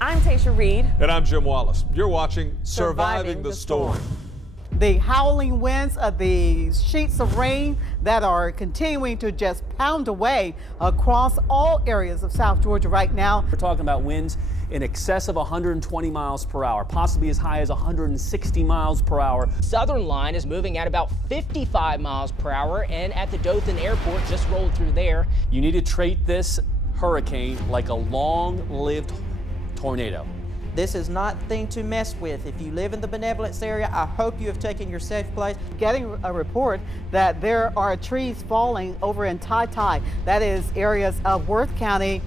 I'm Tasha Reed. And I'm Jim Wallace. You're watching Surviving the Storm. The howling winds of the sheets of rain that are continuing to just pound away across all areas of South Georgia right now. We're talking about winds in excess of 120 miles per hour, possibly as high as 160 miles per hour. Southern line is moving at about 55 miles per hour, and at the Dothan Airport just rolled through there. You need to treat this hurricane like a long-lived tornado. This is not the thing to mess with. If you live in the Benevolence area, I hope you have taken your safe place. Getting a report that there are trees falling over in Tai, that is areas of Worth County.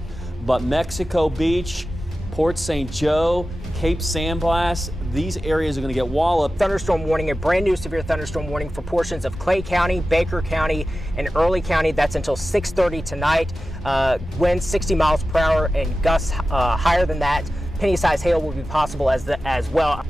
But Mexico Beach, Port St. Joe, Cape San Blas, these areas are going to get walloped. Thunderstorm warning, a brand new severe thunderstorm warning for portions of Clay County, Baker County, and Early County. That's until 6:30 tonight. Winds 60 miles per hour and gusts higher than that. Penny-sized hail will be possible as well.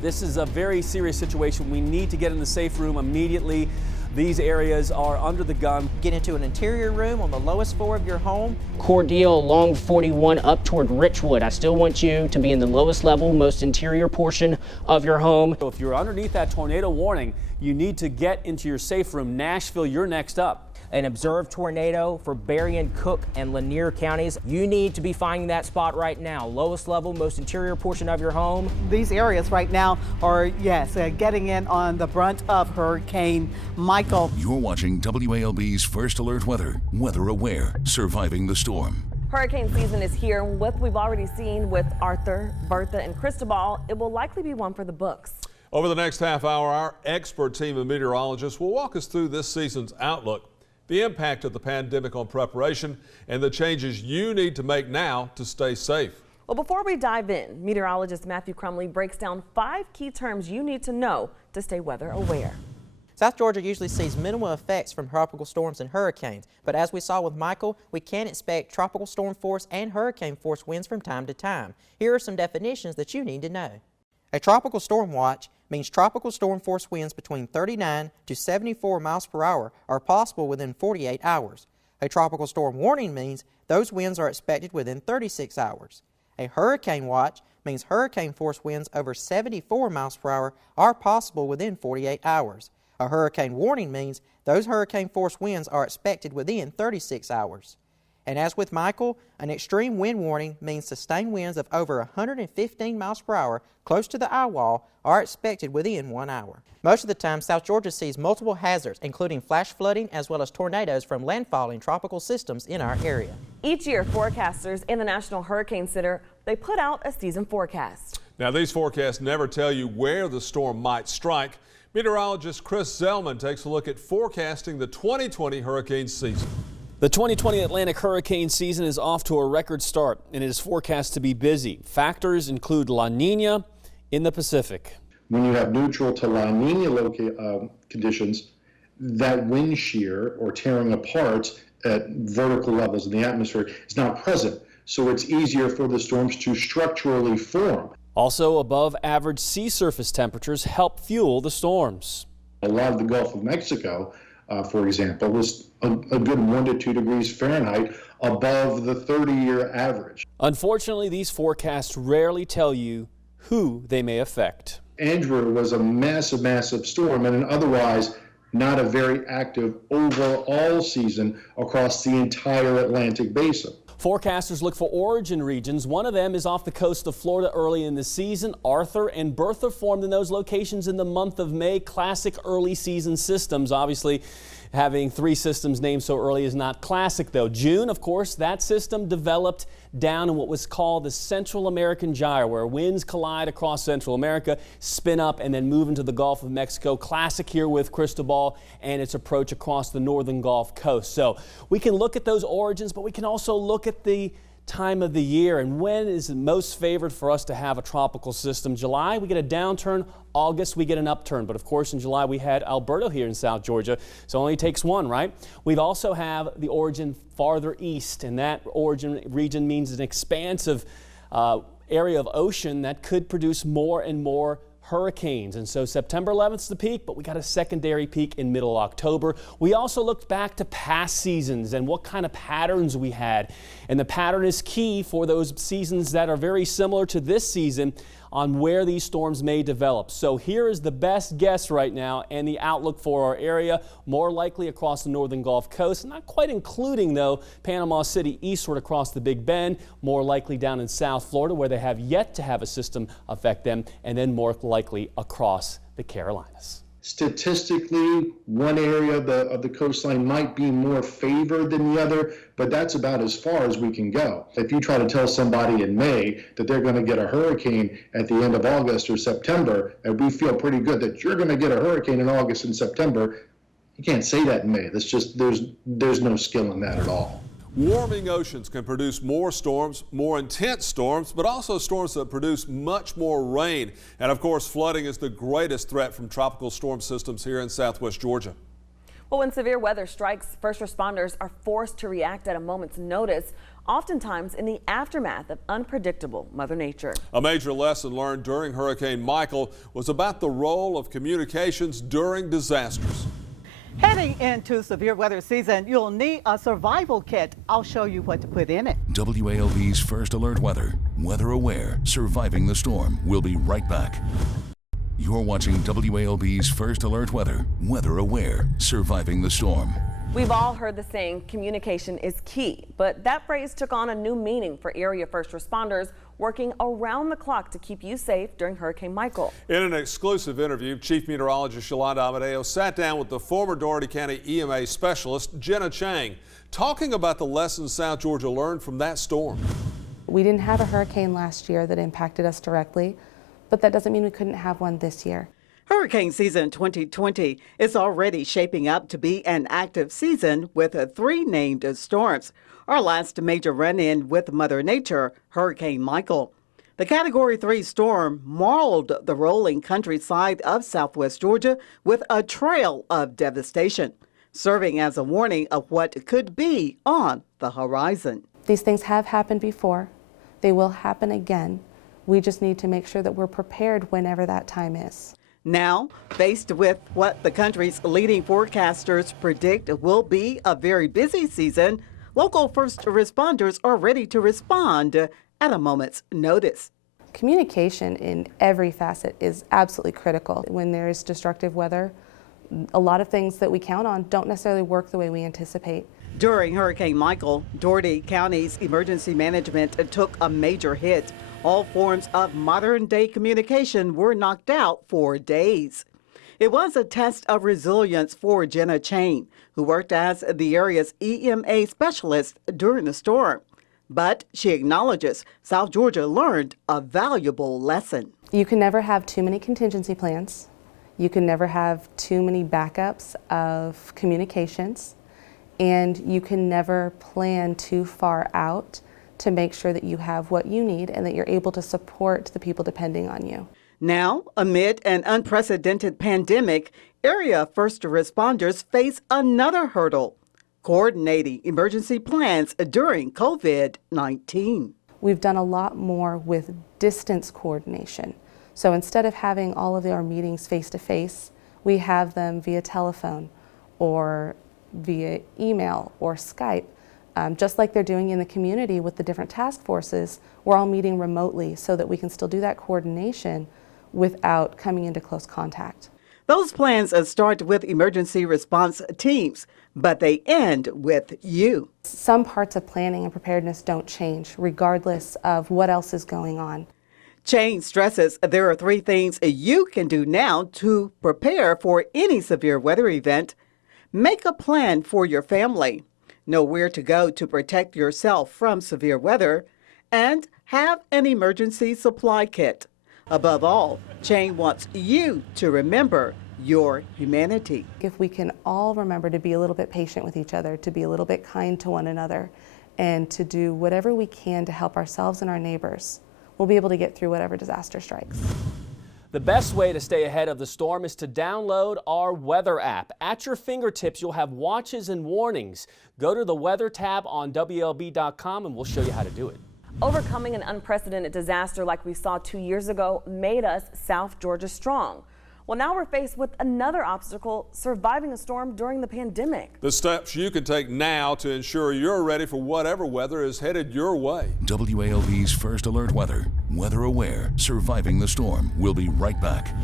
This is a very serious situation. We need to get in the safe room immediately. These areas are under the gun. Get into an interior room on the lowest floor of your home. Cordele along 41 up toward Richwood. I still want you to be in the lowest level, most interior portion of your home. So if you're underneath that tornado warning, you need to get into your safe room. Nashville, you're next up. An observed tornado for Berrien, Cook, and Lanier counties. You need to be finding that spot right now. Lowest level, most interior portion of your home. These areas right now are, yes, getting in on the brunt of Hurricane Michael. You're watching WALB's First Alert Weather. Weather Aware, Surviving the Storm. Hurricane season is here. What we've already seen with Arthur, Bertha, and Cristobal, it will likely be one for the books. Over the next half hour, our expert team of meteorologists will walk us through this season's outlook, the impact of the pandemic on preparation, and the changes you need to make now to stay safe. Well, before we dive in, meteorologist Matthew Crumley breaks down 5 key terms you need to know to stay weather aware. South Georgia usually sees minimal effects from tropical storms and hurricanes, but as we saw with Michael, we can expect tropical storm force and hurricane force winds from time to time. Here are some definitions that you need to know. A tropical storm watch means tropical storm force winds between 39 to 74 miles per hour are possible within 48 hours. A tropical storm warning means those winds are expected within 36 hours. A hurricane watch means hurricane force winds over 74 miles per hour are possible within 48 hours. A hurricane warning means those hurricane force winds are expected within 36 hours. And as with Michael, an extreme wind warning means sustained winds of over 115 miles per hour close to the eye wall are expected within 1 hour. Most of the time, South Georgia sees multiple hazards, including flash flooding as well as tornadoes from landfalling tropical systems in our area. Each year, forecasters in the National Hurricane Center, they put out a season forecast. Now, these forecasts never tell you where the storm might strike. Meteorologist Chris Zellman takes a look at forecasting the 2020 hurricane season. The 2020 Atlantic hurricane season is off to a record start, and it is forecast to be busy. Factors include La Nina in the Pacific. When you have neutral to La Nina conditions, that wind shear or tearing apart at vertical levels in the atmosphere is not present. So it's easier for the storms to structurally form. Also, above average sea surface temperatures help fuel the storms. A lot of the Gulf of Mexico, for example, was a good 1 to 2 degrees Fahrenheit above the 30-year average. Unfortunately, these forecasts rarely tell you who they may affect. Andrew was a massive, massive storm and an otherwise not a very active overall season across the entire Atlantic basin. Forecasters look for origin regions. One of them is off the coast of Florida early in the season. Arthur and Bertha formed in those locations in the month of May. Classic early season systems. Obviously, having 3 systems named so early is not classic, though. June, of course, that system developed down in what was called the Central American Gyre, where winds collide across Central America, spin up, and then move into the Gulf of Mexico. Classic here with Cristobal and its approach across the northern Gulf Coast. So we can look at those origins, but we can also look at the time of the year and when is most favored for us to have a tropical system. July, we get a downturn. August, we get an upturn. But of course, in July, we had Alberto here in South Georgia, so it only takes one, right? We've also have the origin farther east, and that origin region means an expansive area of ocean that could produce more and more hurricanes. And so September 11th is the peak, but we got a secondary peak in middle October. We also looked back to past seasons and what kind of patterns we had. And the pattern is key for those seasons that are very similar to this season on where these storms may develop. So here is the best guess right now and the outlook for our area, more likely across the northern Gulf Coast, not quite including though Panama City eastward across the Big Bend, more likely down in South Florida where they have yet to have a system affect them, and then more likely across the Carolinas. Statistically, one area of the coastline might be more favored than the other, but that's about as far as we can go. If you try to tell somebody in May that they're going to get a hurricane at the end of August or September, and we feel pretty good that you're going to get a hurricane in August and September, you can't say that in May. That's just, there's no skill in that at all. Warming oceans can produce more storms, more intense storms, but also storms that produce much more rain. And of course, flooding is the greatest threat from tropical storm systems here in Southwest Georgia. Well, when severe weather strikes, first responders are forced to react at a moment's notice, oftentimes in the aftermath of unpredictable Mother Nature. A major lesson learned during Hurricane Michael was about the role of communications during disasters. Heading into severe weather season, you'll need a survival kit. I'll show you what to put in it. WALB's First Alert Weather, Weather Aware, Surviving the Storm. We'll be right back. You're watching WALB's First Alert Weather, Weather Aware, Surviving the Storm. We've all heard the saying, communication is key, but that phrase took on a new meaning for area first responders working around the clock to keep you safe during Hurricane Michael. In an exclusive interview, Chief Meteorologist Yolanda Amadeo sat down with the former Dougherty County EMA specialist, Jenna Chang, talking about the lessons South Georgia learned from that storm. We didn't have a hurricane last year that impacted us directly, but that doesn't mean we couldn't have one this year. Hurricane season 2020 is already shaping up to be an active season with 3 named storms. Our last major run-in with Mother Nature, Hurricane Michael. The Category 3 storm mauled the rolling countryside of Southwest Georgia with a trail of devastation, serving as a warning of what could be on the horizon. These things have happened before. They will happen again. We just need to make sure that we're prepared whenever that time is. Now, faced with what the country's leading forecasters predict will be a very busy season, local first responders are ready to respond at a moment's notice. Communication in every facet is absolutely critical. When there is destructive weather, a lot of things that we count on don't necessarily work the way we anticipate. During Hurricane Michael, Dougherty County's emergency management took a major hit. All forms of modern-day communication were knocked out for days. It was a test of resilience for Jenna Chang, who worked as the area's EMA specialist during the storm. But she acknowledges South Georgia learned a valuable lesson. You can never have too many contingency plans. You can never have too many backups of communications. And you can never plan too far out to make sure that you have what you need and that you're able to support the people depending on you. Now, amid an unprecedented pandemic, area first responders face another hurdle: coordinating emergency plans during COVID-19. We've done a lot more with distance coordination. So instead of having all of our meetings face-to-face, we have them via telephone or via email or Skype. Just like they're doing in the community with the different task forces, we're all meeting remotely so that we can still do that coordination without coming into close contact. Those plans start with emergency response teams, but they end with you. Some parts of planning and preparedness don't change, regardless of what else is going on. Chang stresses there are 3 things you can do now to prepare for any severe weather event. Make a plan for your family. Know where to go to protect yourself from severe weather, and have an emergency supply kit. Above all, Chang wants you to remember your humanity. If we can all remember to be a little bit patient with each other, to be a little bit kind to one another, and to do whatever we can to help ourselves and our neighbors, we'll be able to get through whatever disaster strikes. The best way to stay ahead of the storm is to download our weather app. At your fingertips, you'll have watches and warnings. Go to the weather tab on WLB.com and we'll show you how to do it. Overcoming an unprecedented disaster like we saw 2 years ago made us South Georgia strong. Well, now we're faced with another obstacle, surviving a storm during the pandemic. The steps you can take now to ensure you're ready for whatever weather is headed your way. WALB's First Alert Weather, Weather Aware, Surviving the Storm. We'll be right back.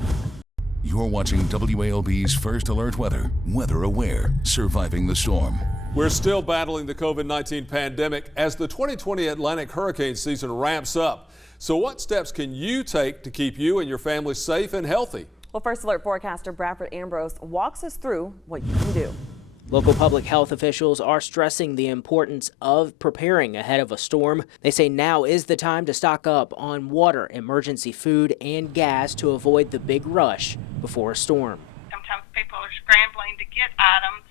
You're watching WALB's First Alert Weather, Weather Aware, Surviving the Storm. We're still battling the COVID-19 pandemic as the 2020 Atlantic hurricane season ramps up. So what steps can you take to keep you and your family safe and healthy? Well, First Alert forecaster Bradford Ambrose walks us through what you can do. Local public health officials are stressing the importance of preparing ahead of a storm. They say now is the time to stock up on water, emergency food, and gas to avoid the big rush before a storm. Sometimes people are scrambling to get items,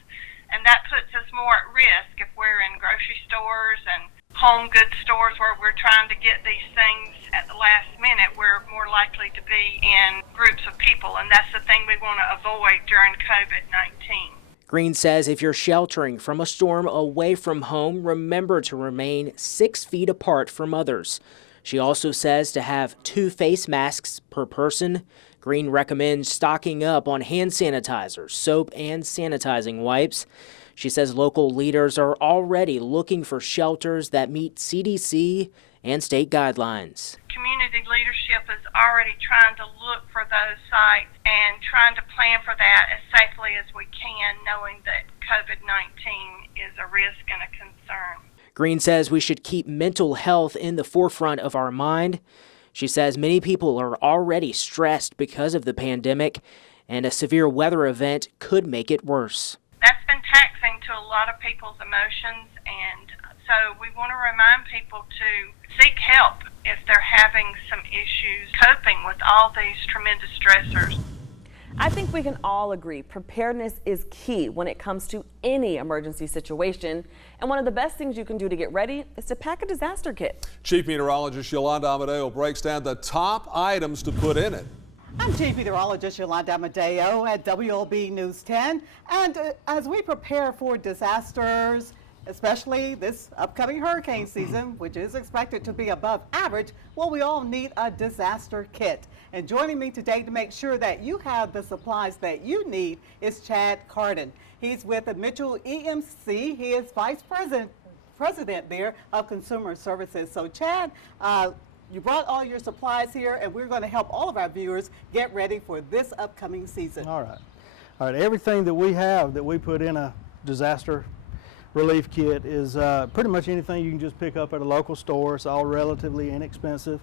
and that puts us more at risk if we're in grocery stores and home goods stores where we're trying to get these things at the last minute. We're more likely to be in groups of people, and that's the thing we want to avoid during COVID-19. Green says if you're sheltering from a storm away from home, remember to remain 6 feet apart from others. She also says to have 2 face masks per person. Green recommends stocking up on hand sanitizer, soap, and sanitizing wipes. She says local leaders are already looking for shelters that meet CDC and state guidelines. Community leadership is already trying to look for those sites and trying to plan for that as safely as we can, knowing that COVID-19 is a risk and a concern. Green says we should keep mental health in the forefront of our mind. She says many people are already stressed because of the pandemic, and a severe weather event could make it worse. That's been taxing to a lot of people's emotions, and so we want to remind people to seek help if they're having some issues coping with all these tremendous stressors. I think we can all agree preparedness is key when it comes to any emergency situation. And one of the best things you can do to get ready is to pack a disaster kit. Chief Meteorologist Yolanda Amadeo breaks down the top items to put in it. I'm Chief Meteorologist Yolanda Amadeo at WLB News 10. And as we prepare for disasters, especially this upcoming hurricane season, which is expected to be above average, well, we all need a disaster kit. And joining me today to make sure that you have the supplies that you need is Chad Carden. He's with the Mitchell EMC. He is Vice President there of Consumer Services. So Chad, you brought all your supplies here, and we're going to help all of our viewers get ready for this upcoming season. All right. Everything that we have that we put in a disaster relief kit is pretty much anything you can just pick up at a local store. It's all relatively inexpensive.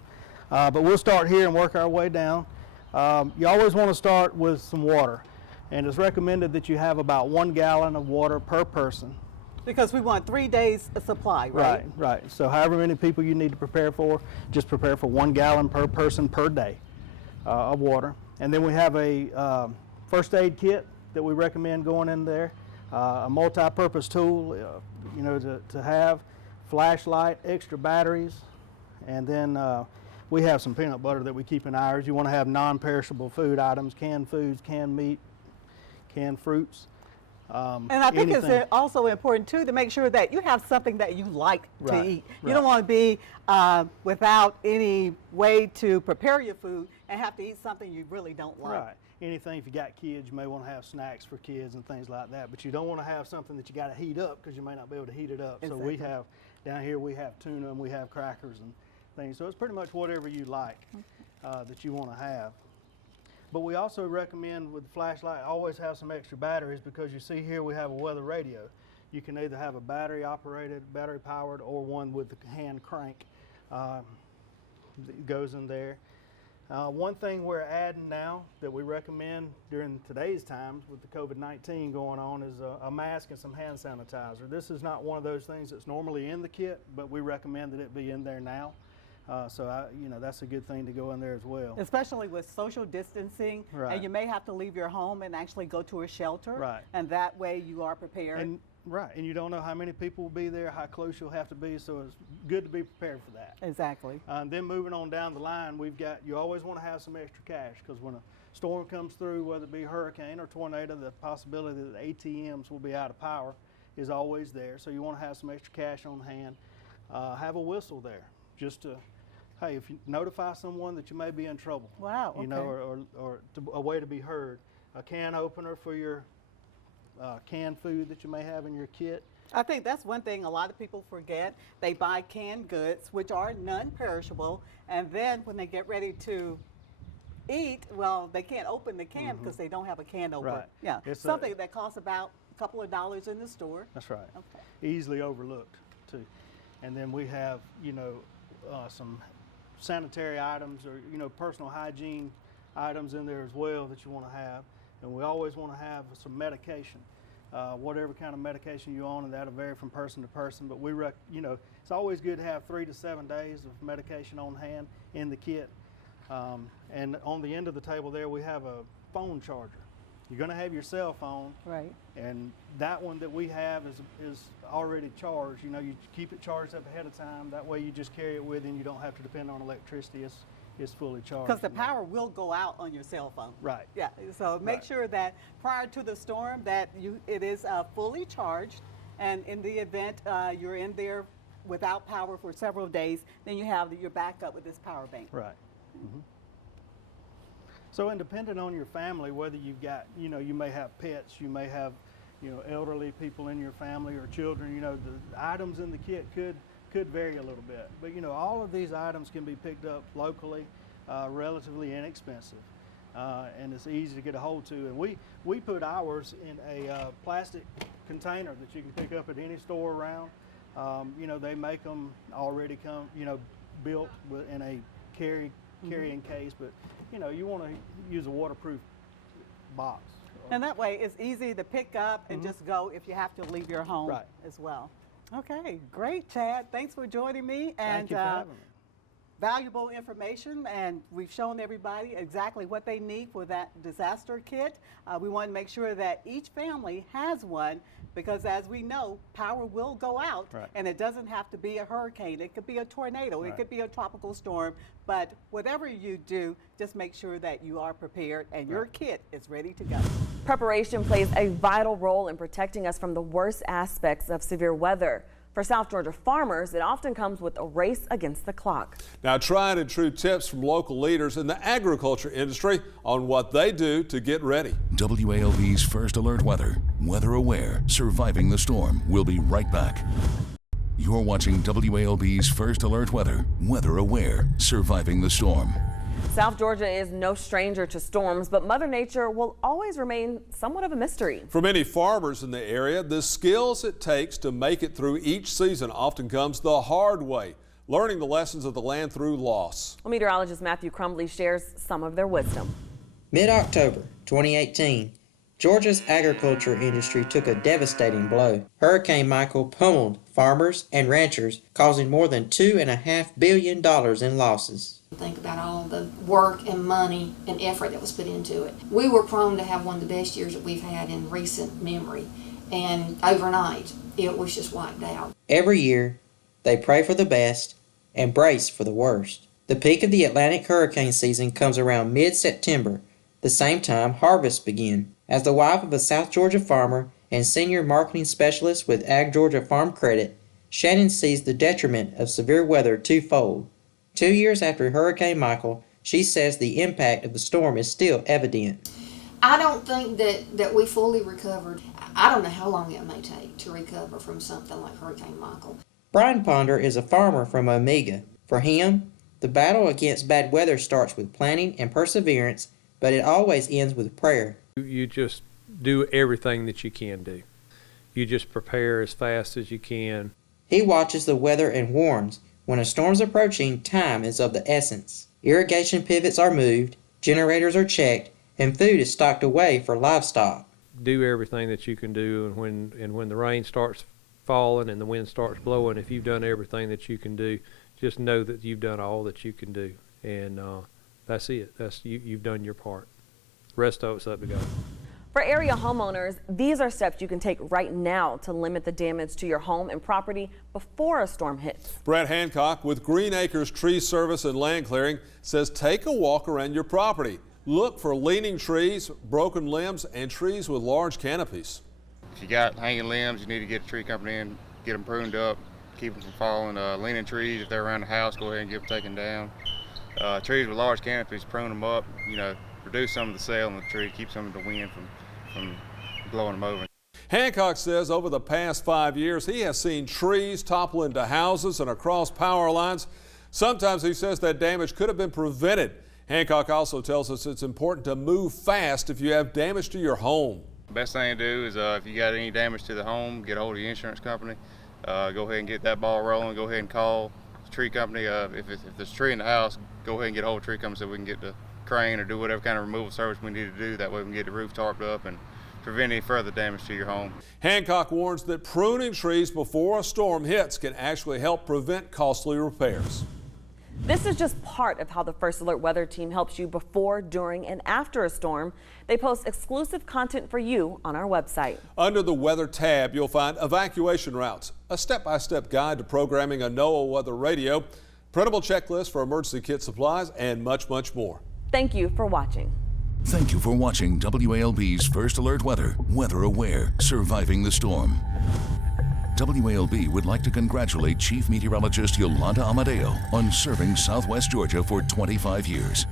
But we'll start here and work our way down. You always want to start with some water. And it's recommended that you have about 1 gallon of water per person. Because we want 3 days of supply, right? Right. So however many people you need to prepare for, just prepare for 1 gallon per person per day of water. And then we have a first aid kit that we recommend going in there. A multi-purpose tool, to have, flashlight, extra batteries, and then we have some peanut butter that we keep in ours. You want to have non-perishable food items, canned foods, canned meat, canned fruits. And I think it's also important too to make sure that you have something that you like to eat. You don't want to be without any way to prepare your food and have to eat something you really don't like. Right. Anything, if you got kids, you may want to have snacks for kids and things like that, but you don't want to have something that you got to heat up because you may not be able to heat it up. Exactly. So we have, down here we have tuna and we have crackers and things. So it's pretty much whatever you like that you want to have. But we also recommend with the flashlight, always have some extra batteries, because you see here we have a weather radio. You can either have a battery operated, battery powered, or one with the hand crank that goes in there. One thing we're adding now that we recommend during today's times with the COVID-19 going on is a mask and some hand sanitizer. This is not one of those things that's normally in the kit, but we recommend that it be in there now. So that's a good thing to go in there as well. Especially with social distancing, right. And you may have to leave your home and actually go to a shelter, right. And that way you are prepared. And you don't know how many people will be there, how close you'll have to be, so it's good to be prepared for that. Exactly. And then moving on down the line, you always want to have some extra cash, because when a storm comes through, whether it be a hurricane or tornado, the possibility that ATMs will be out of power is always there. So you want to have some extra cash on hand. Have a whistle there. just to, hey, if you notify someone that you may be in trouble. Wow, okay. You know, or a way to be heard. A can opener for your canned food that you may have in your kit. I think that's one thing a lot of people forget. They buy canned goods, which are non-perishable, and then when they get ready to eat, well, they can't open the can because they don't have a can opener. Right. Yeah, It's something that costs about a couple of dollars in the store. That's right. Okay. Easily overlooked too. And then we have, you know, some sanitary items or, you know, personal hygiene items in there as well that you want to have. And we always want to have some medication. Whatever kind of medication you're on, and that'll vary from person to person. But you know, it's always good to have 3 to 7 days of medication on hand in the kit. And on the end of the table there, we have a phone charger. You're going to have your cell phone, right? And that one that we have is already charged. You know, you keep it charged up ahead of time. That way, you just carry it with you, and you don't have to depend on electricity. It's fully charged. Because the power will go out on your cell phone. Right. Yeah. So make sure that prior to the storm that it is fully charged, and in the event you're in there without power for several days, then you have your backup with this power bank. Right. Mm-hmm. So, and depending on your family, whether you've got, you know, you may have pets, you may have, you know, elderly people in your family or children. You know, the items in the kit could vary a little bit, but you know, all of these items can be picked up locally, relatively inexpensive, and it's easy to get a hold to. And we put ours in a plastic container that you can pick up at any store around. You know, they make them already built in a carrying case, but you know, you want to use a waterproof box. And that way it's easy to pick up and just go if you have to leave your home as well. Okay, great, Chad. Thanks for joining me. Thank you for having me. Valuable information, and we've shown everybody exactly what they need for that disaster kit. We want to make sure that each family has one, because as we know, power will go out, and it doesn't have to be a hurricane. It could be a tornado, it could be a tropical storm, but whatever you do, just make sure that you are prepared and your kit is ready to go. Preparation plays a vital role in protecting us from the worst aspects of severe weather. For South Georgia farmers, it often comes with a race against the clock. Now, tried and true tips from local leaders in the agriculture industry on what they do to get ready. WALB's First Alert Weather, Weather Aware, Surviving the Storm. We'll be right back. You're watching WALB's First Alert Weather, Weather Aware, Surviving the Storm. South Georgia is no stranger to storms, but Mother Nature will always remain somewhat of a mystery. For many farmers in the area, the skills it takes to make it through each season often comes the hard way, learning the lessons of the land through loss. Well, meteorologist Matthew Crumbly shares some of their wisdom. Mid-October 2018, Georgia's agriculture industry took a devastating blow. Hurricane Michael pummeled farmers and ranchers, causing more than $2.5 billion in losses. Think about all the work and money and effort that was put into it. We were prone to have one of the best years that we've had in recent memory, and overnight it was just wiped out. Every year, they pray for the best and brace for the worst. The peak of the Atlantic hurricane season comes around mid-September, the same time harvests begin. As the wife of a South Georgia farmer and senior marketing specialist with Ag Georgia Farm Credit, Shannon sees the detriment of severe weather twofold. 2 years after Hurricane Michael, she says the impact of the storm is still evident. I don't think that we fully recovered. I don't know how long it may take to recover from something like Hurricane Michael. Brian Ponder is a farmer from Omega. For him, the battle against bad weather starts with planning and perseverance, but it always ends with prayer. You just do everything that you can do. You just prepare as fast as you can. He watches the weather and warns, when a storm's approaching, time is of the essence. Irrigation pivots are moved, generators are checked, and food is stocked away for livestock. Do everything that you can do, and when the rain starts falling and the wind starts blowing, if you've done everything that you can do, just know that you've done all that you can do, and that's it. You've done your part. The rest of it's up to God. For area homeowners, these are steps you can take right now to limit the damage to your home and property before a storm hits. Brett Hancock with Green Acres Tree Service and Land Clearing says take a walk around your property. Look for leaning trees, broken limbs, and trees with large canopies. If you got hanging limbs, you need to get a tree company in, get them pruned up, keep them from falling. Leaning trees, if they're around the house, go ahead and get them taken down. Trees with large canopies, prune them up, reduce some of the sail in the tree, keep some of the wind from blowing them over. Hancock says over the past 5 years, he has seen trees topple into houses and across power lines. Sometimes he says that damage could have been prevented. Hancock also tells us it's important to move fast if you have damage to your home. Best thing to do is if you got any damage to the home, get a hold of your insurance company. Go ahead and get that ball rolling. Go ahead and call the tree company. If there's a tree in the house, go ahead and get a hold of the tree company so we can get the crane or do whatever kind of removal service we need to do. That way we can get the roof tarped up and prevent any further damage to your home. Hancock warns that pruning trees before a storm hits can actually help prevent costly repairs. This is just part of how the First Alert Weather Team helps you before, during, and after a storm. They post exclusive content for you on our website. Under the Weather tab, you'll find evacuation routes, a step-by-step guide to programming a NOAA weather radio, printable checklist for emergency kit supplies, and much, much more. Thank you for watching. Thank you for watching WALB's First Alert Weather, Weather Aware, Surviving the Storm. WALB would like to congratulate Chief Meteorologist Yolanda Amadeo on serving Southwest Georgia for 25 years.